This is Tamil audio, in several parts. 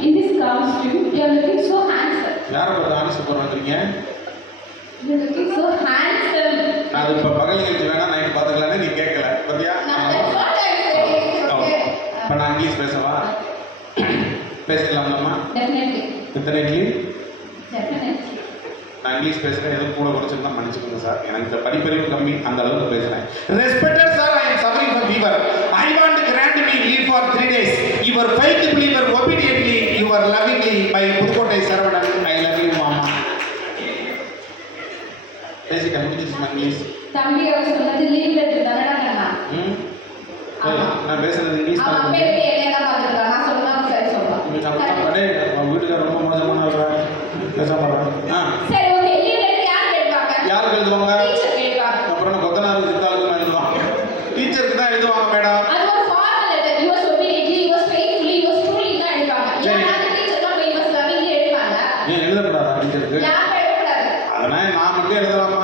In this costume, you are looking so handsome. யாரை பார்த்து ஆனிச்சு போடுறீங்க? You are looking so handsome. நான் இப்போ பகல் நிகழ்ச்சி வேணா நைட் பார்த்துக்கலான்னு நீ கேட்கல பத்தியா? That's what I'm saying. Okay. இப்போ நான் இங்கிலீஷ் பேசவா? பேசிக்கலாம்லம்மா? Definitely. Definitely. Definitely. நான் இங்கிலீஷ் பேசுகிறேன், எதுவும் கூட குறைச்சிருந்தா மன்னிச்சுக்கோங்க சார். எனக்கு இந்த படிப்பறிவு கம்மி, அந்த அளவுக்கு பேசுகிறேன். Respected sir, I am suffering from fever. I want to grant me leave for 3 days. Your faithful believer obediently, your lovingly, by Pudukkottai Saravanan. I love you, மாமா. பேசிட்டேன், முடிஞ்சிருச்சு இங்கிலீஷ். தம்பி அவர் சொன்னது லீவ் லெட்டர் தானடா கண்ணா. நான் பேசுறது இங்கிலீஷ் தான். அவன் பேருக்கு எல்லாம் பார்த்துருக்கான். நான் சொன்னா சரி சொல்றான். அடே அவன் வீட்டுக்கார ரொம்ப மோசமான ஆள்றா. பேச மாட்டான். சரி ஓகே, லீவ் லெட்டர் யார் கேட்பாங்க? யாருக்கு எழுதுவாங்க? டீச்சர் கேட்பாங்க. அப்புறம் கொத்தனாருக்கு சித்தாளுக்கு எழுதுவான். டீச்சருக்கு தான் எழுதுவாங்க மேடம். அது ஒரு formal letter. You was obediently, you was faithfully, you was truly தான் எழுதுவாங்க. யாராவது டீச்சர் தான் போய் was lovingly எழுதுவாங்க. ஏன் எழுதக்கூடாதா டீச்சருக்கு? யாரும் எழுதக்கூடாது. அதனால நான் மட்டும் எழுதலாமா?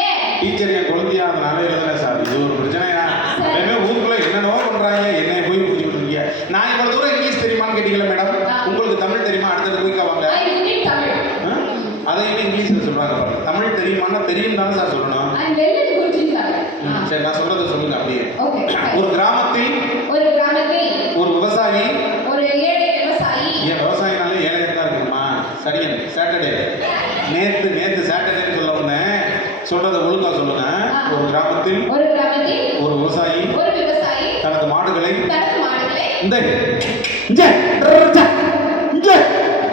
ஏன்? டீச்சர் என் குழந்தையா, அதனால எழுதுறேன் சார். இது ஒரு பிரச்சனையா? எப்பவுமே ஊருக்குள்ள என்னென்னவோ பண்றாங்க, என்னை போய் புரிஞ்சுக்கிட்டு இருக்கீங்க. நான் இவ்வளவு தூரம் இங்கிலீஷ் தெரியுமான்னு கேட்டீங்களா மேடம்? உங்களுக்கு தமிழ் தெரியுமா? அடுத்தது போய் வாங்க. அதை இங்கிலீஷ்ல சொல்றாங்க பாருங்க. தமிழ் தெரியுமான்னா தெரியும் தானே சார் சொல்லணும். சரி, நான் சொல்றதை சொல்லுங்க அப்படியே. ஒரு கிராமத்தில் ஒரு விவசாயி, ஒரு ஏழை விவசாயி. ஏன் விவசாயினாலே ஏழை தான் இருக்குமா? சரியன் சாட்டர்டே, நேத்து சாட்டர்டேன்னு சொல்ல வந்தேன். சொல்றதை ஒழுங்கா சொல்லுங்க. ஒரு கிராமத்தில் ஒரு விவசாயி தனது மாடுகளை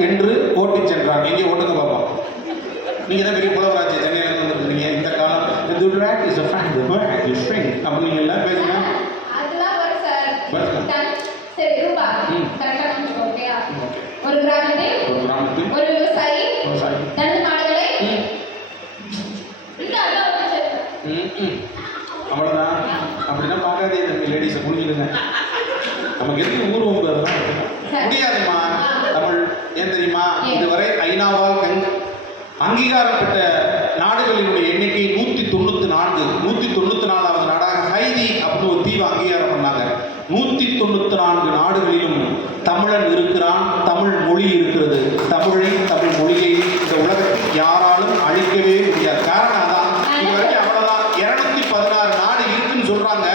என்று ஓட்டி சென்றார். எங்கே ஓட்டுங்க பார்ப்போம். நீங்க தான் பெரிய புலவராட்சி, சென்னையில வந்துருக்கீங்க. இந்த காலம் the rat is a fact, the rat is shrink அப்படின்னு எல்லாம் பேசுங்க. அதெல்லாம் வர சார். சரி ரூபா கரெக்ட்டா ஓகேயா? ஒரு கிராமத்தில் ஒரு விவசாயி தனது மாடுகளை அவ்வளவுதான். அப்படின்னா பார்க்காதே தம்பி, லேடிஸை புரிஞ்சுடுங்க. நமக்கு எதுக்கு ஊர் ஒன்று முடியாதுமா தமிழ். ஏன் தெரியுமா? இதுவரை ஐநாவால் அங்கீகாரம் பெற்ற நாடுகளினுடைய எண்ணிக்கை 194வது நாடாக ஹைதி அப்படின்னு ஒரு தீவை அங்கீகாரம் பண்ணாங்க. 194 நாடுகளிலும் தமிழன் இருக்கிறான், தமிழ் மொழி இருக்கிறது. தமிழ் மொழியை இந்த உலகத்தில் யாராலும் அழிக்கவே முடியாது. காரணம் அதான். இது வரைக்கும் அவ்வளவுதான். 216 நாடு இருக்குன்னு சொல்றாங்க.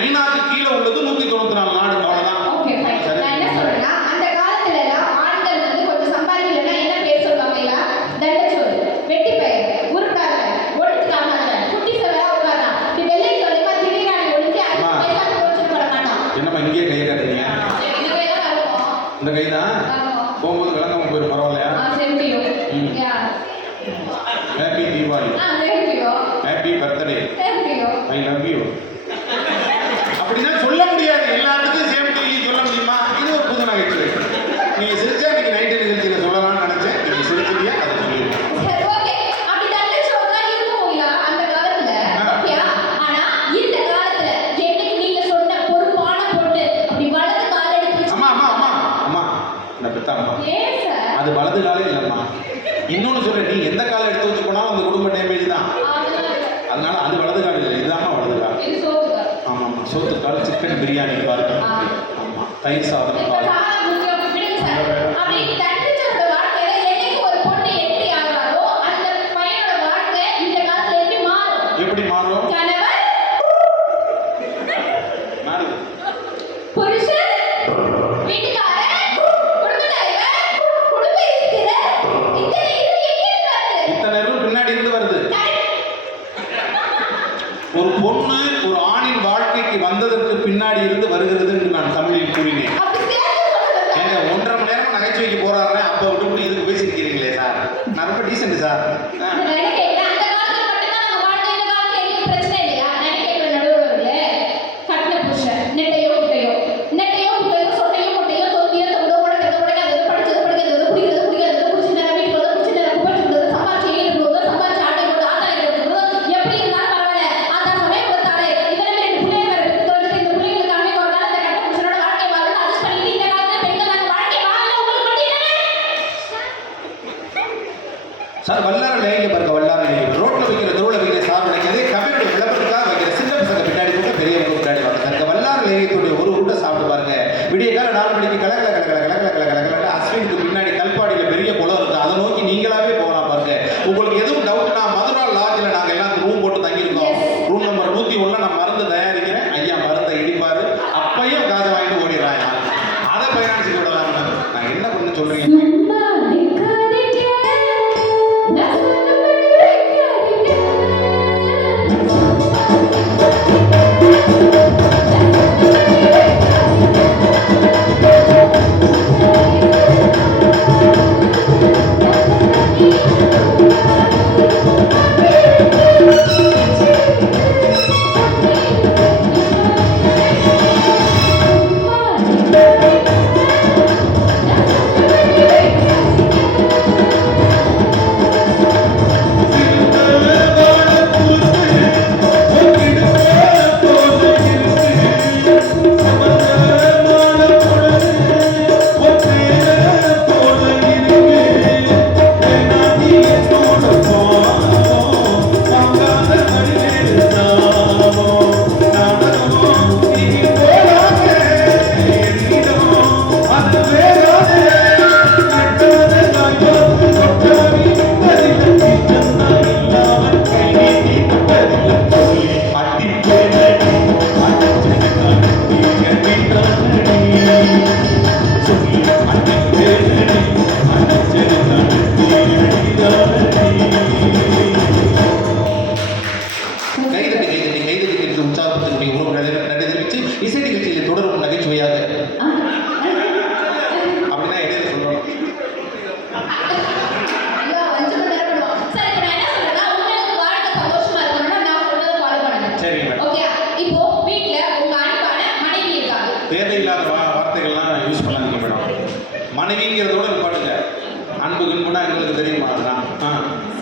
ஐநாக்கு கீழே உள்ளது 194 நாடு. அவ்வளவுதான். என்னம்மா இங்கே கையை காட்டுறீங்க? இந்த கை தான் போகும்போது விளங்காம போயிடும். பரவாயில்லையா? Happy Deepavali, happy birthday, I love you. அப்படின்னா சொல்ல முடியாது. எல்லாத்துக்கும் சேம் டு யூ சொல்ல முடியுமா? இது ஒரு புது நகைச்சுவை. நீங்க சிரிச்சா இன்னைக்கு நைட்டு நிகழ்ச்சியில சொல்லலாம்னு நினைச்சேன். நீங்க சிரிச்சிட்டியா? அதை சொல்லிடுங்க. அது வலது காலே இல்லைம்மா. இன்னொன்னு சொல்றேன், நீ எந்த காலை எடுத்து வச்சு போனாலும் அந்த குடும்ப டேமேஜ் தான். அதனால அது வலது கால் இல்லை, இதுதான் வலது கால். ஆமா, சோத்து கால், சிக்கன் பிரியாணி கால், ஆமா, தயிர் சாதம் கால். எப்படி மாறும்? ஒரு பொண்ணு ஒரு ஆணின் வாழ்க்கைக்கு வந்ததற்கு பின்னாடி இருந்து வருகிறது என்று நான் தமிழில் கூறினேன். ஏங்க 1.5 மணி நேரம் நகைச்சுவைக்கு போறாருன்னா அப்போ விட்டு இதுக்கு பேசியிருக்கிறீங்களே சார். நான் ரொம்ப டீசென்ட் சார். சார் வல்லார லேங்க பாருங்க, வல்லார லேங்க ரோட்ல வைக்கிற தெருவில் வைக்கிற சார் நினைக்கிறதே கம்மியுடைய விளம்பரத்துக்காக வைக்கிற சின்ன பசங்க பின்னாடி கூட பெரியவங்க பின்னாடி வாங்க சார். வல்லார லேகத்துடைய ஒரு உருண்டை சாப்பிட்டு பாருங்க. விடிய கால 4 மணிக்கு கலகல கலகல கலகல கலகல கலகல சொல்றீங்க? சும்மா நிக்காதீங்க, நான் சொன்னபடி வைக்காதீங்க. இசை நிகழ்ச்சியில் தொடரும் நகைச்சுவையாக அப்படின்னா இடையில சொல்றோம். ஐயோ, 5 மணி நேரம் பண்ணுவோம். சரி, இப்ப நான் என்ன சொல்றேன்னா, உங்களுக்கு வாழ்க்கை சந்தோஷமா இருக்கணும்னா நான் சொல்றதை ஃபாலோ பண்ணுங்க. சரி மேடம். ஓகே, இப்போ வீட்ல உங்க அன்பான மனைவி இருக்காங்க. தேவையில்லாத வார்த்தைகள்லாம் யூஸ் பண்ணாதீங்க மேடம். மனைவிங்கிறதோட நிப்பாட்டுங்க. அன்பு கின்புனா எங்களுக்கு தெரியுமா? அதெல்லாம்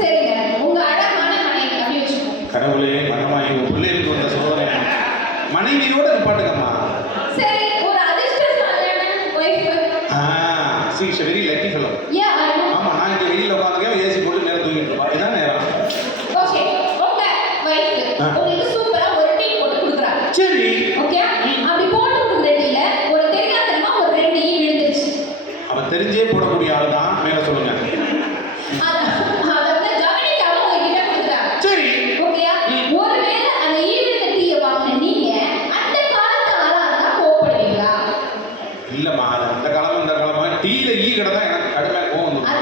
சரிங்க, உங்க அழகான மனைவி அப்படி வச்சுக்கோங்க. கடவுளே மனமாயி உங்க பிள்ளைகளுக்கு வந்த சோதனை. மனைவியோட நிப்பாட்டுங்கம்மா. சரி, ஒரு அதிர்ஷ்டசாலியான wife. she is a very lucky fellow. Yeah, I know. ஆமா, நான் இங்க வெளியில உட்காந்துருக்கேன், ஏசி போட்டு நேரம் தூங்கிட்டு இருப்பா. இதான் நேரம். ஓகே, உங்க வைஃப் உங்களுக்கு சூப்பரா ஒரு டீ போட்டு கொடுக்குறாங்க. சரி. ஓகே, அப்படி போட்டு கொடுக்குற டீல ஒரு தெரியாதனமா ஒரு 2 ஈ விழுந்துருச்சு. அவன் தெரிஞ்சே போடக்கூடிய ஆளு தான். மேல சொல்லுங்க. அத வந்து கவனிக்காம உங்ககிட்ட கொடுக்குறாங்க. சரி. ஓகேயா? ஒருவேளை அந்த ஈ விழுந்த டீயை வாங்கின நீங்க அந்த காலத்து ஆளா இருந்தா கோவப்படுவீங்களா? இல்லம்மா, அது அந்த காலமும் இந்த காலமா டீல ஈ கிடந்தா எனக்கு கடுமையா கோவம் வந்துடும்.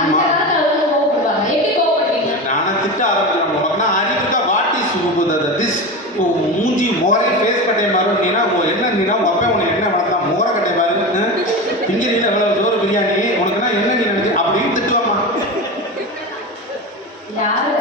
அந்த காலத்துல அவங்க கோவப்படுவாங்க. எப்படி கோவப்படுவீங்க? நானா திட்ட ஆரம்பிச்சிடும். உனக்குன்னா அறிவுக்கா வாட் இஸ் திஸ் மூஞ்சி மோரே ஃபேஸ் கட்டை மாறும். நீனா என்ன நீனா அப்பா உன்னை என்ன வளர்த்தா மோர கட்டை மாறு. திங்கிறீல எவ்வளவு ஜோறு பிரியாணி உனக்குன்னா என்ன நீ நினைச்சு அப்படின்னு திட்டுவாமா. யாரு?